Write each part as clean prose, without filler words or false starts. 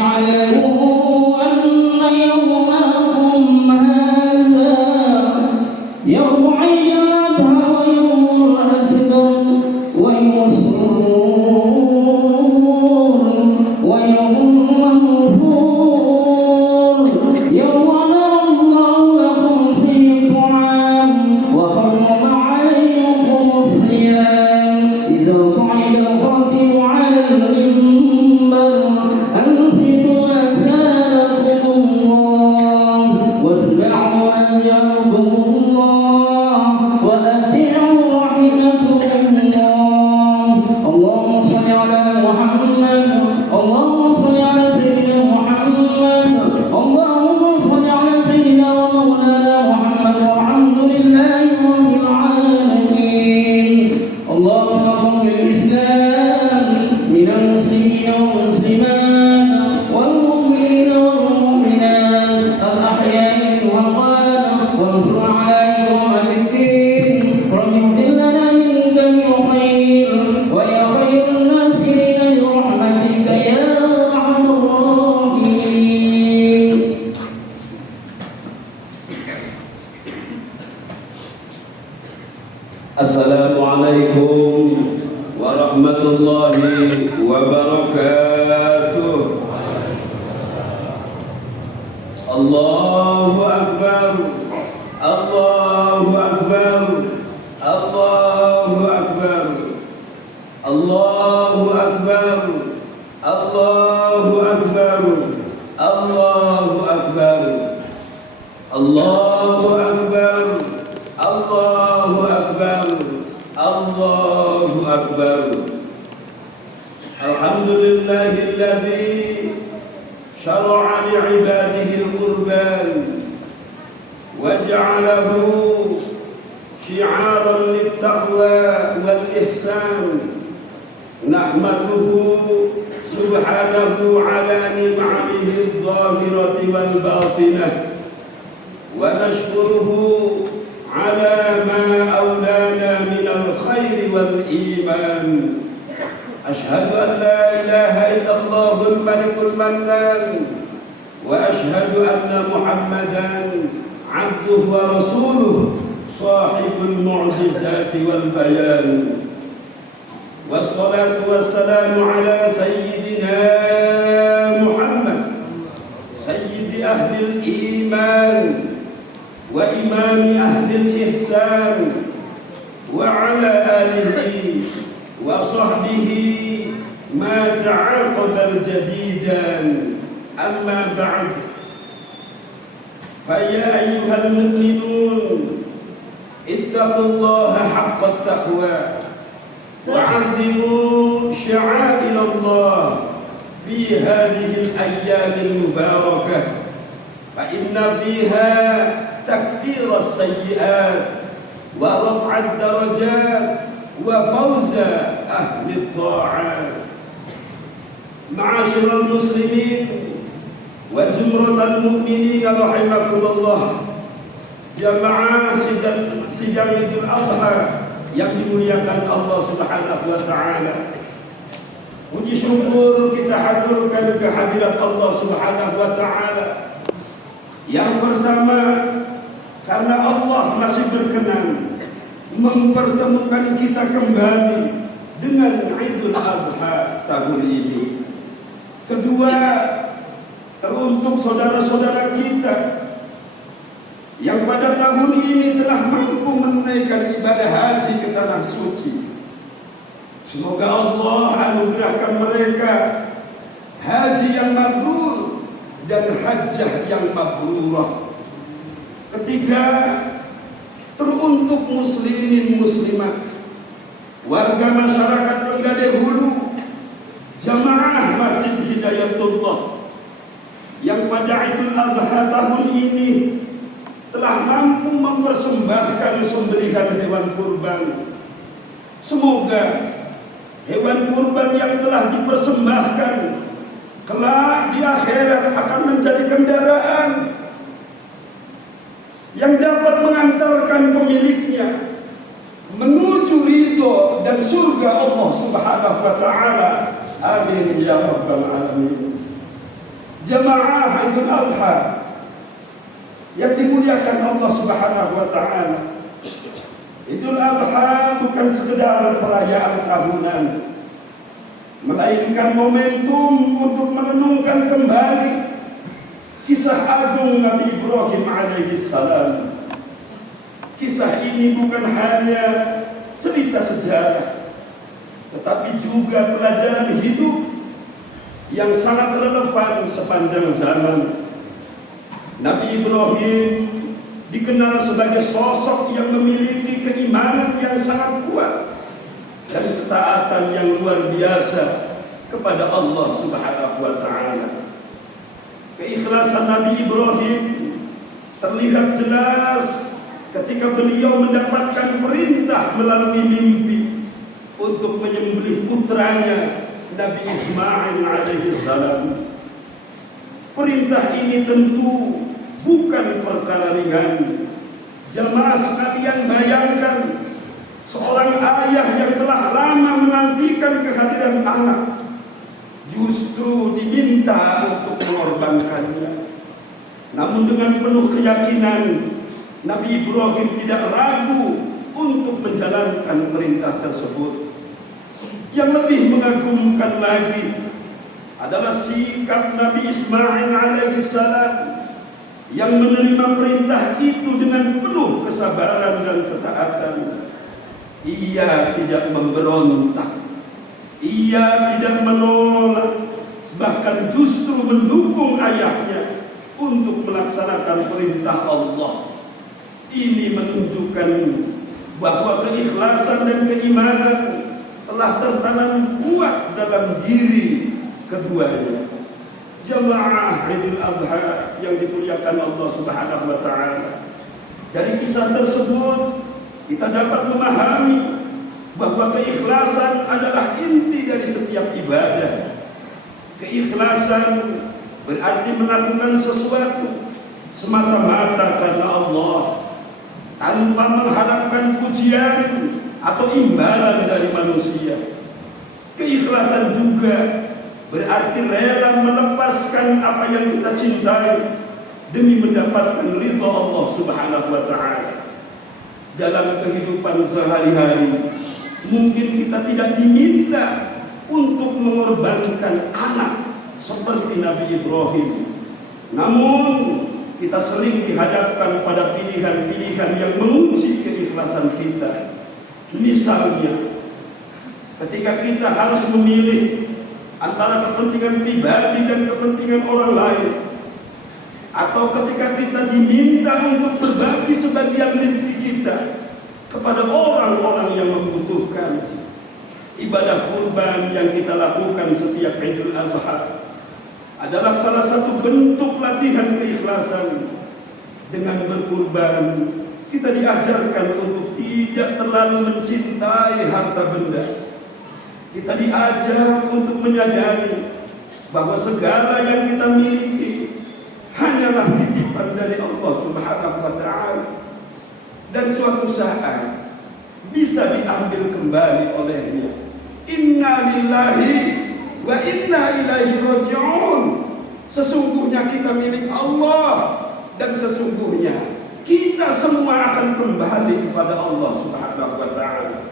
اعلموا أن يومكم هذا يوم عيد الأضحى ويوم الأكبر ويوم السرور ويوم المغفور يوم أمر الله لكم فيه الطعام وحرم عليكم الصيام إذا صعد الخاتم على المنبر أنصتوا أسألكم الله واسمعوا أجابكم الله وأطيعوا رحمكم الله. اللهم صل على محمد، اللهم صل على سيدنا محمد، اللهم صل على سيدنا ومولانا محمد والحمد لله رب العالمين. اللهم قم بالإسلام من المسلمين والمسلمات والمؤمنين والمؤمنات الأحياء والأموات وانصر عليهم الدين رب اغفر لنا منك من خير ويا خير الناصرين برحمتك يا أرحم الراحمين. Assalamualaikum warahmatullahi wabarakatuh. Allahu Akbar, Allahu Akbar, Allahu Akbar, Allahu Akbar, Allahu Akbar, Allahu Akbar, Allahu Akbar, Allahu Akbar, Allahu Akbar. Alhamdulillahilladzi syara'a li'ibadihi al-qurban waja'alahu syi'aran lit-taqwa wal-ihsan. Nahmaduhu subhanahu ala ni'amihi adh-dhahirati wal-batinah wa nashkuruhu ala ma awlana min al-khair wal-iman. Ashhadu an la ilaha illallah al-malikul mannan wa ashhadu anna Muhammadan abduhu wa rasuluh sahibul mu'jizati wal bayan. Wassalatu wassalamu ala sayyidina Muhammad sayyidi ahli al-iman wa imami ahli al-ihsan wa ala alihi wa sahbihi ma ta'aqaba al-jadidan. Amma ba'd, fa ya ayyuhal mu'minun ittaqullaha haqqa at-taqwa wa'azzimu sya'air Allah fi hadhihi al-ayyam al-mubarakah fa inna fiha takfir as-sayyi'at wa raf'a ad-darajat wa fawza ahli at-ta'at. Ma'asyiral muslimin wa zumratal mu'minin rahimakumullah, jamaah sidang Idul Adha yang dimuliakan Allah Subhanahu wa taala. Puji syukur kita haturkan kehadirat Allah Subhanahu wa taala. Yang pertama, karena Allah masih berkenan mempertemukan kita kembali dengan Idul Adha tahun ini. Kedua, teruntuk saudara-saudara kita yang pada tahun ini telah mampu menunaikan ibadah haji ke tanah suci. Semoga Allah anugerahkan mereka haji yang mabrur dan hajjah yang mabrurah. Ketiga, teruntuk muslimin muslimat, warga masyarakat Penggade Hulu, jamaah Masjid Hidayatullah yang pada Idul Adha tahun ini telah mampu mempersembahkan sembelihan hewan kurban. Semoga hewan kurban yang telah dipersembahkan kelak di akhirat akan menjadi kendaraan yang dapat mengantarkan pemiliknya menuju ridho dan surga Allah Subhanahu wa taala. Amin ya rabbal alamin. Jamaah Idul Adha yang dimuliakan Allah Subhanahu wa taala. Idul Adha bukan sekedar perayaan tahunan, melainkan momentum untuk merenungkan kembali kisah agung Nabi Ibrahim alaihissalam. Kisah ini bukan hanya cerita sejarah, tetapi juga pelajaran hidup yang sangat relevan sepanjang zaman. Nabi Ibrahim dikenal sebagai sosok yang memiliki keimanan yang sangat kuat dan ketaatan yang luar biasa kepada Allah Subhanahu wa taala. Keikhlasan Nabi Ibrahim terlihat jelas ketika beliau mendapatkan perintah melalui mimpi untuk menyembelih putranya Nabi Ismail alaihissalam. Perintah ini tentu bukan perkara ringan. Jamaah sekalian, bayangkan seorang ayah yang telah lama menantikan kehadiran anak justru diminta untuk mengorbankannya. Namun dengan penuh keyakinan, Nabi Ibrahim tidak ragu untuk menjalankan perintah tersebut. Yang lebih mengagumkan lagi adalah sikap Nabi Ismail alaihissalam yang menerima perintah itu dengan penuh kesabaran dan ketaatan. Ia tidak memberontak, ia tidak menolak, bahkan justru mendukung ayahnya untuk melaksanakan perintah Allah. Ini menunjukkan bahwa keikhlasan dan keimanan telah tertanam kuat dalam diri keduanya. Jamaah Idul Adha yang dimuliakan Allah Subhanahu wa taala. Dari kisah tersebut kita dapat memahami bahwa keikhlasan adalah inti dari setiap ibadah. Keikhlasan berarti melakukan sesuatu semata-mata karena Allah, tanpa mengharapkan pujian atau imbalan dari manusia. Keikhlasan juga berarti rela melepaskan apa yang kita cintai demi mendapatkan ridha Allah Subhanahu wa taala. Dalam kehidupan sehari-hari, mungkin kita tidak diminta untuk mengorbankan anak seperti Nabi Ibrahim. Namun kita sering dihadapkan pada pilihan-pilihan yang menguji keikhlasan kita. Misalnya, ketika kita harus memilih antara kepentingan pribadi dan kepentingan orang lain, atau ketika kita diminta untuk berbagi sebagian rezeki kita kepada orang-orang yang membutuhkan. Ibadah kurban yang kita lakukan setiap Idul Adha adalah salah satu bentuk latihan keikhlasan. Dengan berkurban, kita diajarkan untuk tidak terlalu mencintai harta benda. Kita diajar untuk menyadari bahwa segala yang kita miliki hanyalah titipan dari Allah Subhanahu wa taala, dan suatu saat bisa diambil kembali olehnya. Inna lillahi wa inna ilaihi raji'un. Sesungguhnya kita milik Allah, dan sesungguhnya kita semua akan kembali kepada Allah Subhanahu wa taala.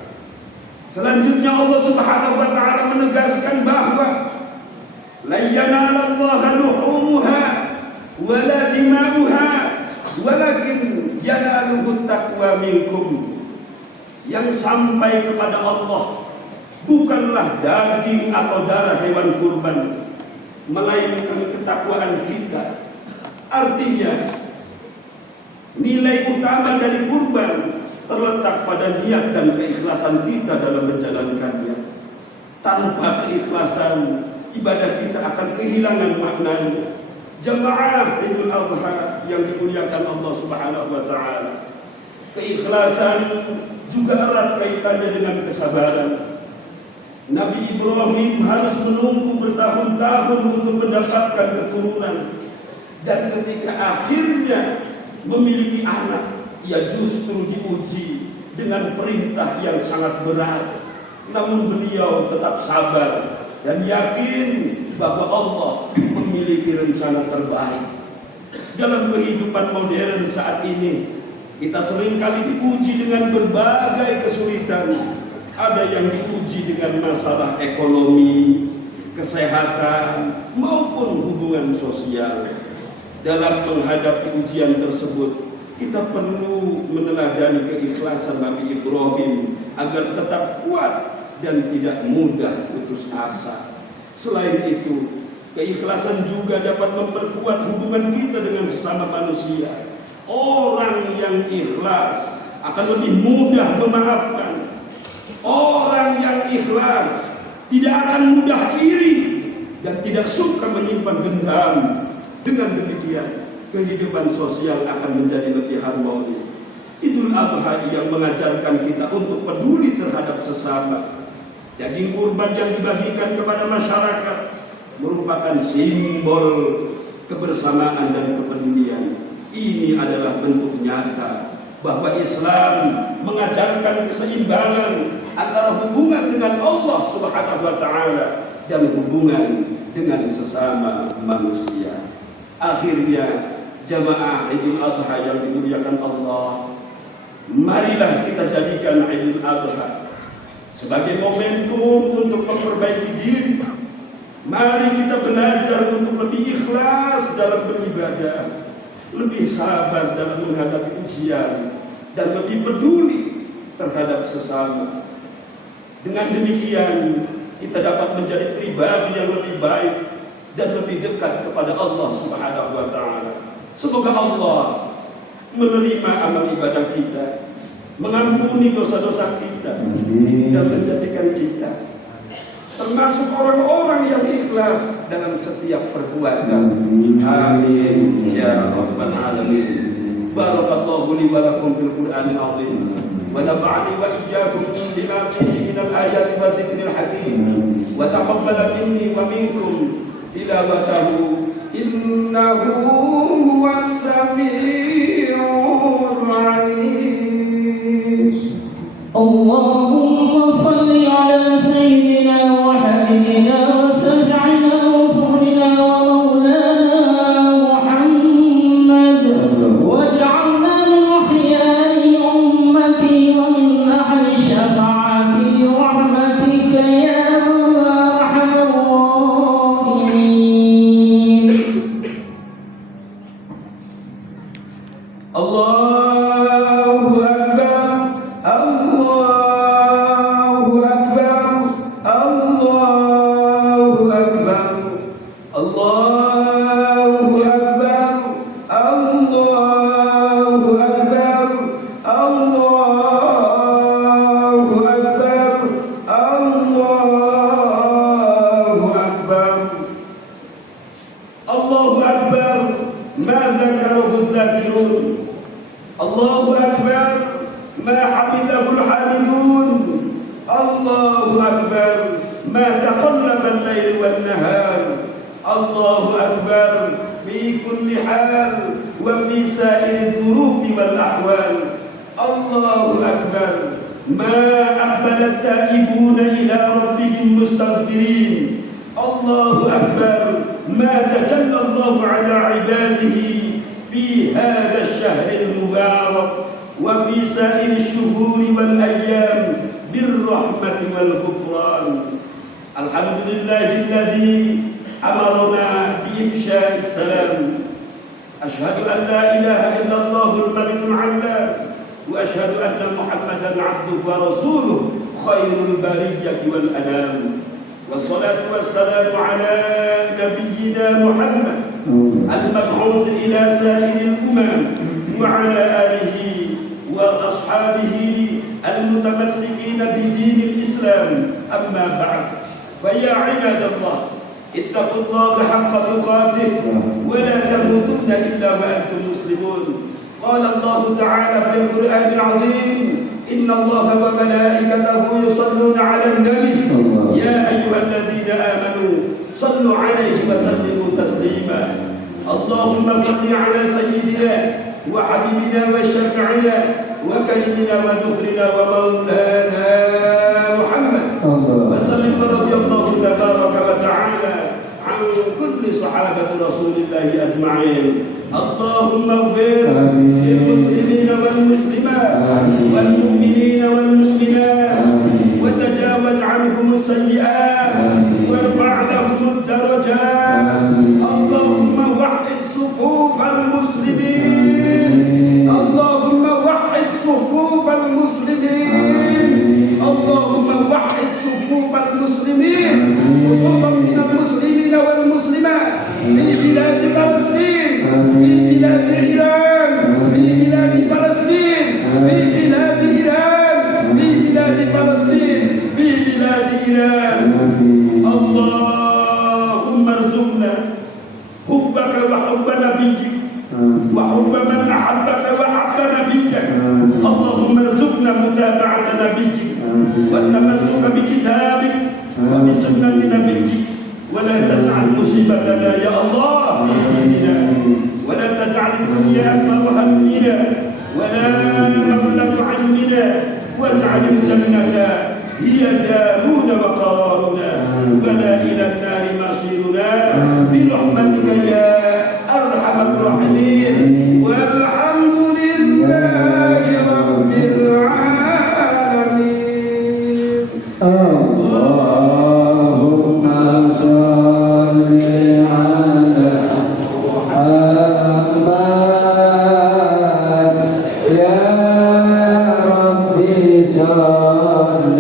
Selanjutnya Allah Subhanahu wa taala menegaskan bahwa la yanalallaha luhumuha wala dima'uha walakin yanaluhu taqwa minkum. Yang sampai kepada Allah bukanlah daging atau darah hewan kurban, melainkan ketakwaan kita. Artinya, nilai utama dari kurban terletak pada niat dan keikhlasan kita dalam menjalankannya. Tanpa keikhlasan, ibadah kita akan kehilangan maknanya. Jamaah Idul Adha yang dimuliakan Allah Subhanahu wa taala. Keikhlasan juga erat kaitannya dengan kesabaran. Nabi Ibrahim harus menunggu bertahun-tahun untuk mendapatkan keturunan, dan ketika akhirnya memiliki anak, ia justru diuji dengan perintah yang sangat berat. Namun beliau tetap sabar dan yakin bahwa Allah memiliki memiliki rencana terbaik. Dalam kehidupan modern saat ini, kita seringkali diuji dengan berbagai kesulitan. Ada yang diuji dengan masalah ekonomi, kesehatan, maupun hubungan sosial. Dalam menghadapi ujian tersebut, kita perlu meneladani keikhlasan Nabi Ibrahim agar tetap kuat dan tidak mudah putus asa. Selain itu, keikhlasan juga dapat memperkuat hubungan kita dengan sesama manusia. Orang yang ikhlas akan lebih mudah memaafkan. Orang yang ikhlas tidak akan mudah iri dan tidak suka menyimpan dendam. Dengan demikian, kehidupan sosial akan menjadi lebih harmonis. Idul Adha yang mengajarkan kita untuk peduli terhadap sesama. Daging kurban yang dibagikan kepada masyarakat merupakan simbol kebersamaan dan kepedulian. Ini adalah bentuk nyata bahwa Islam mengajarkan keseimbangan antara hubungan dengan Allah Subhanahu wa taala dan hubungan dengan sesama manusia. Akhirnya, jamaah Idul Adha yang dimuliakan Allah, marilah kita jadikan Idul Adha sebagai momentum untuk memperbaiki diri. Mari kita belajar untuk lebih ikhlas dalam beribadah, lebih sabar dalam menghadapi ujian, dan lebih peduli terhadap sesama. Dengan demikian, kita dapat menjadi pribadi yang lebih baik dan lebih dekat kepada Allah Subhanahu wa taala. Semoga Allah menerima amal ibadah kita, mengampuni dosa-dosa kita, dan menjadikan kita termasuk orang-orang yang ikhlas dalam setiap perbuatan. Amin ya rabbal alamin. Barakallahu li wa lakum fil Qur'anil azim wa nafa'ani wa iyyakum bima fihi minal ayati wa dzikril hakim wa taqabbala minni wa minkum tilawatahu innahu huwas sami'ul 'alim. Allahumma salli ala sayyidina wa habibina wa syafi'ina wa suhrina wa maulana Muhammad waj'alna min khiyari ummati wa min ahli syafa'ati bi rahmatika ya arhamar rahimin. Allahu akbar. Allahu akbar. Allahu akbar. Allahu akbar. Allahu akbar. Allahu akbar. Allahu akbar. Allahu akbar. Ma dzakarahu dzakirun. Allahu akbar. ما حمده الحامدون. الله أكبر ما تقلب الليل والنهار. الله أكبر في كل حال وفي سائر الظروف والأحوال. الله أكبر ما أقبل التائبون إلى ربهم مستغفرين. الله أكبر ما تجلى الله على عباده في هذا الشهر المبارك وفي سائر الشهور والأيام بالرحمة والغفران. الحمد لله الذي أمرنا بإفشاء السلام. أشهد أن لا إله إلا الله الملك العلام وأشهد أن محمدا عبده ورسوله خير البرية والأنام. والصلاة والسلام على نبينا محمد المبعوث إلى سائر الأمم وعلى آله وأصحابه المتمسكين بدين الإسلام. أما بعد، فيا عباد الله اتقوا الله حق تقاته ولا تموتن إلا وأنتم مسلمون. قال الله تعالى في القرآن العظيم إن الله وملائكته يصلون على النبي يا أيها الذين آمنوا صلوا عليه وسلموا تسليما. اللهم صل على سيدنا وحبيبنا وشفيعنا وكريمنا وذخرنا ومولانا محمد وسلم. رضي الله تبارك وتعالى عن كل صحابة رسول الله أجمعين. اللهم اغفر للمسلمين والمسلمات والمؤمنين والمؤمنات وتجاوز عنهم السيئات وارفع لهم الدرجات. اللهم وحد صفوف المسلمين. اللهم وحد صفوف المسلمين. اللهم وحد صفوف المسلمين خصوصا من المسلمين والمسلمات في بلاد فلسطين، في بلاد إيران، في بلاد فلسطين، في بلاد إيران، في بلاد فلسطين، في بلاد إيران. اللهم ارزقنا حبك وحب نبيك وحب من أحبك وأحب نبيك. اللهم ارزقنا متابعة نبيك والتمسك بكتابك وبسنة نبيك، ولا تجعل مصيبتنا يا الله في ديننا، ولا تجعل الدنيا أكبر همنا ولا مبلغ علمنا، واجعل الجنة هي دارنا وقرارنا، ولا إلى النار مصيرنا، برحمتك يا أرحم الراحمين. والحمد لله رب العالمين. اللهم صل على محمد يا ربي صل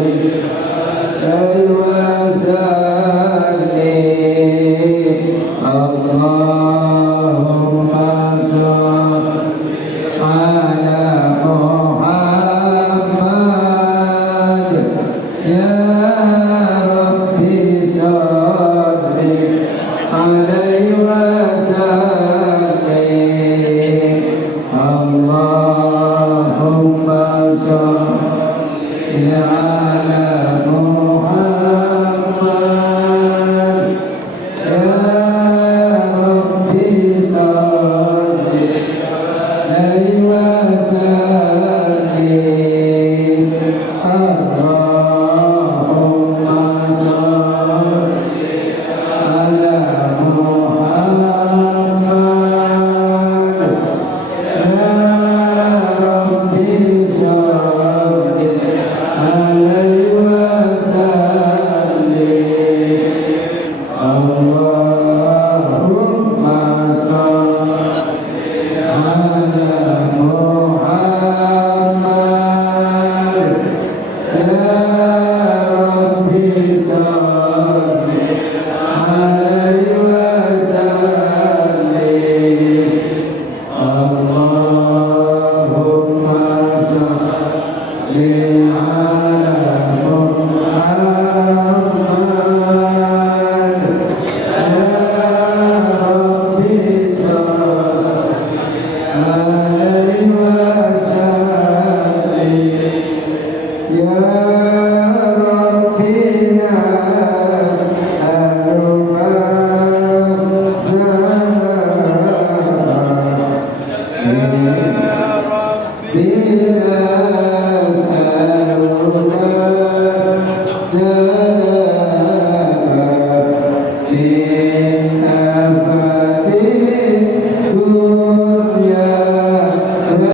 عليه وسلم. اللهم صل على محمد يا ربي صل عليه وسلم. اللهم صل على محمد يا ربي صل عليه وسلم.